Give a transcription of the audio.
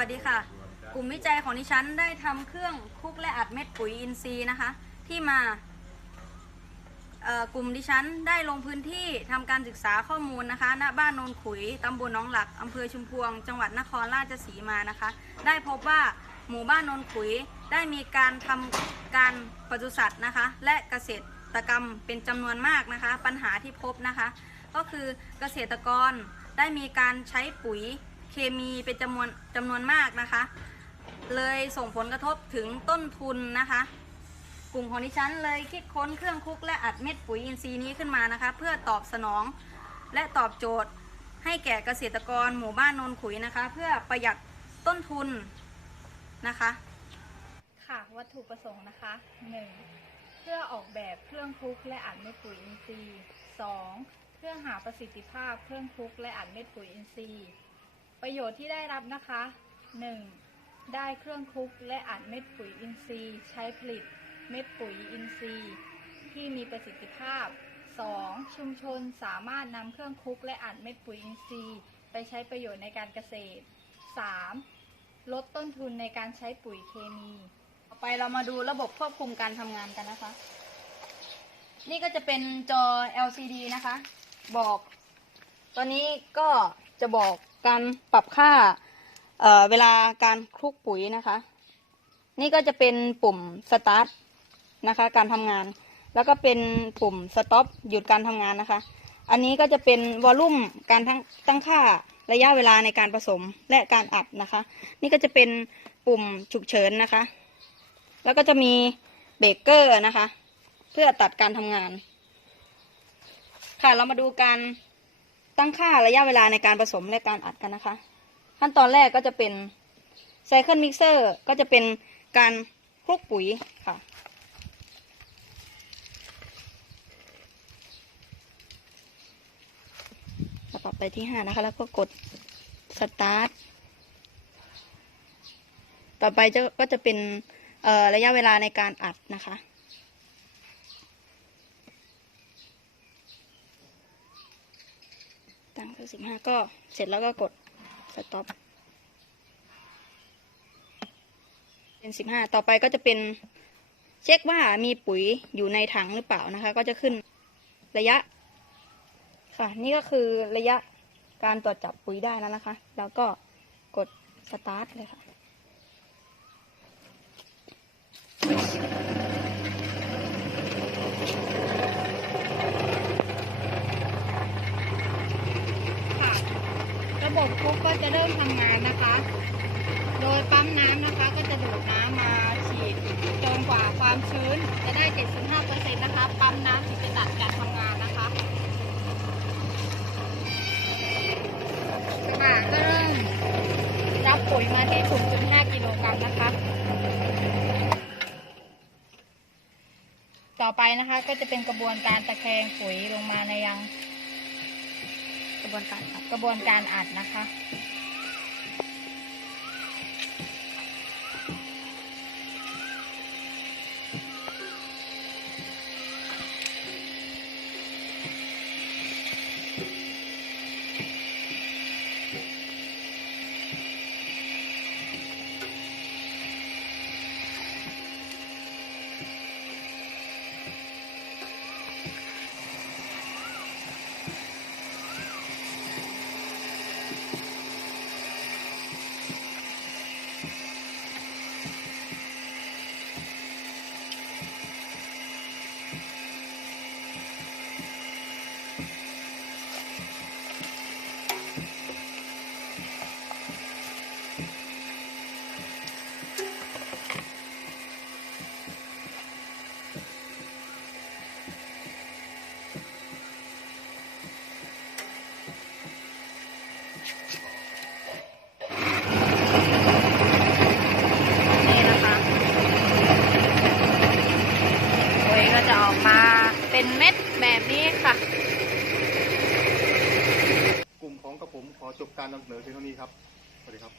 วัสดีค่ะ กลุ่มวิจัยของดิฉันได้ทำเครื่องคลุกและอัดเม็ดปุ๋ยอินทรีย์นะคะ ที่มาเอ่อกลุ่มดิฉันได้ลงพื้นที่ทำการศึกษาข้อมูลนะคะ ณบ้านโนนขุยตำบลหนองหลักอำเภอชุมพวง จังหวัดนครราชสีมานะคะ ได้พบว่าหมู่บ้านโนนขุยได้มีการทำการปศุสัตว์นะคะ และเกษตรกรรมเป็นจำนวนมากนะคะ ปัญหาที่พบนะคะ ก็คือเกษตรกรได้มีการใช้ปุ๋ย เคมีเป็นจำนวนจำนวนมากนะคะ เลยส่งผลกระทบถึงต้นทุนนะคะ กลุ่มของดิฉันเลยคิดค้นเครื่องคุกและอัดเม็ดปุ๋ยอินทรีย์นี้ขึ้นมานะคะ เพื่อตอบสนองและตอบโจทย์ให้แก่เกษตรกรหมู่บ้านนนขุยนะคะ เพื่อประหยัดต้นทุนนะคะ ค่ะวัตถุประสงค์นะคะ 1. เพื่อออกแบบเครื่องคุกและอัดเม็ดปุ๋ยอินทรีย์ 2. เพื่อหาประสิทธิภาพเครื่องคุกและอัดเม็ดปุ๋ยอินทรีย์ ประโยชน์ที่ได้รับนะคะ 1. ได้เครื่องคลุกและอัดเม็ดปุ๋ยอินทรีย์ ใช้ผลิตเม็ดปุ๋ยอินทรีย์ ที่มีประสิทธิภาพ 2. ชุมชนสามารถนำเครื่องคลุกและอัดเม็ดปุ๋ยอินทรีย์ ไปใช้ประโยชน์ในการเกษตร 3. ลดต้นทุนในการใช้ปุ๋ยเคมี ต่อไปเรามาดูระบบควบคุมการทำงานกันนะคะ นี่ก็จะเป็นจอ LCD นะคะ บอก ตอนนี้ก็จะบอก การปรับค่าเเวลาการคลุกปุ๋ยนะคะ นี่ก็จะเป็นปุ่ม start นะคะ การทำงาน แล้วก็เป็นปุ่ม stop หยุดการทำงานนะคะ อันนี้ก็จะเป็นวอลลุ่มการตั้งตั้งค่าระยะเวลาในการผสมและการอัดนะคะ นี่ก็จะเป็นปุ่มฉุกเฉินนะคะ แล้วก็จะมีเบรกเกอร์นะคะ เพื่อตัดการทำงาน ค่ะเรามาดูการ ตั้งค่าระยะเวลาในการผสมและการอัดกันนะคะ ขั้นตอนแรกก็จะเป็นไซเคิลมิกเซอร์ก็จะเป็นการคลุกปุ๋ยค่ะเราปรับไปที่ห้านะคะ แล้วก็กดสตาร์ทต่อไปจะก็จะเป็นระยะเวลาในการอัดนะคะ ตั้ง คือสิบห้าก็เสร็จแล้วก็กดสต็อปเป็นสิบห้าต่อไปก็จะเป็นเช็คว่ามีปุ๋ยอยู่ในถังหรือเปล่านะคะ ก็จะขึ้นระยะ ค่ะ นี่ก็คือระยะการตรวจจับปุ๋ยได้แล้วนะคะ แล้วก็กดสตาร์ทเลยค่ะค่ะ บบคลุกก็จะเริ่มทำงานนะคะ โดยปั๊มน้ำนะคะก็จะดูดน้ำมาฉีดจนกว่าความชื้นจะได้ 75%นะคะ ปั๊มน้ำถึงจะตัดการทำงานนะคะกระบะก็เริ่มรับปุ๋ยมาที่ 0.5 กิโลกรัมนะคะ ต่อไปนะคะก็จะเป็นกระบวนการตะแคงปุ๋ยลงมาในยัง ระบวนการอัดกระบวนการอัดนะคะ นี่นะคะปุ๋ยก็จะออกมา เป็นเม็ดแบบนี้ค่ะ กลุ่มของกระผมขอจบการนำเสนอเพียงเท่านี้ครับ สวัสดีครับ